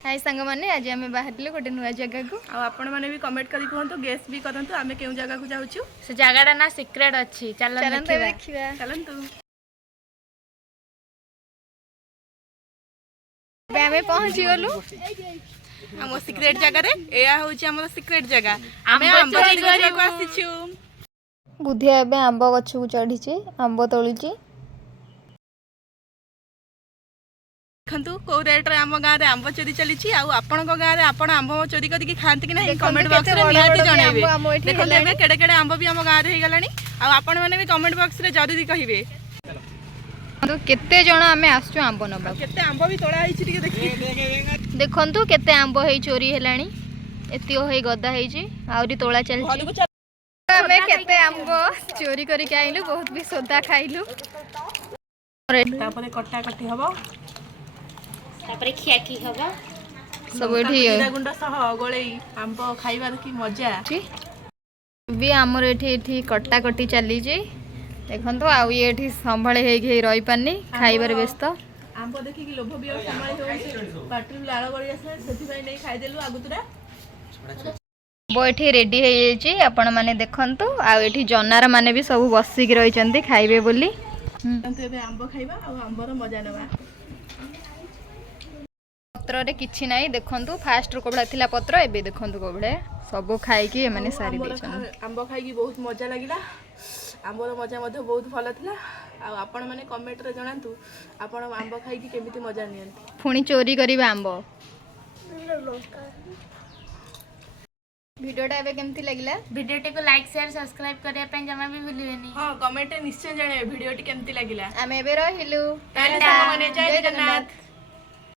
हाय सांग माने आज आम बाहर गोटे नुआ जगह को आपण मैंने भी कमेंट करी कहतु गेस भी करंतु आमे केउ जगह को जाउछु से जगहटा ना सिक्रेट अच्छी चलंतु देखिबा चलंतु बे आमे पहुंची गलु हम सिक्रेट जगह रे एया होची हमर सिक्रेट जगह आमे आंब चोरी करबा को आसीछु बुधिया एबे आंब गछ को चढ़ीची आंब तोळीची देखंतु को रेट रे हम गां रे आंब चोरी चली छी आ आपण को गां रे आपण आंब चोरी करी की खांत कि नहीं कमेंट बॉक्स रे निहाती जणाइबे देखंतु एबे केडे केडे आंब भी हम गां रे हे गलानी आ आपण माने भी कमेंट बॉक्स रे जरूरी कहिबे तो केते जण आमे आसछु आंब नबा केते आंब भी तोड़ा हेची टिके देखि देखंतु केते आंब हेई चोरी हेलानी एतियो हेई गदा हेची आउरी तोळा चलची आमे केते आंब चोरी करी के आइलु बहुत भी सोदा खाइलु तापरे कट्टा कट्टी हबो तापरे खियाकी हबो सब एठी गुंड सह गोळेई आंब खाइबार की मजा भी हमर एठी कट्टा कट्टी चली जे देखंतु आ ये संभाळे हे रही पानी खाइबार व्यस्त आंब देखि कि लोभ भी संभाळे हो पाटरी लाळ गळी आसे सेति भाई नै खाइ देलु आगुतरा बो एठी रेडी हे जेची आपण माने देखंतु आ एठी जनार माने भी सब बसी के रही चंदी खाइबे बोली तंतु एबे आंब खाइबा आ आंबर मजा नबा पत्र रे किछि नाही देखंतु फास्ट रो कोबडा थिला पत्र एबे देखंतु कोबडे सब खाइ की माने सारी देछन आंब खाइ की बहुत मजा लागिला आंबर मजा मध्ये बहुत भल थिला आ आपण माने कमेंट रे जणांतु आपण आंब खाइ की केमिति मजा नियंती पुणी चोरी करिबा आंब वीडियोटा एबे केमति लागिला वीडियोटी को लाइक शेयर सब्सक्राइब करिया पे जमा भी भूलिबेनी हां कमेंट रे निश्चय जणे वीडियोटी केमति लागिला आमे एबे रहिलु टाटा माने जय जगन्नाथ।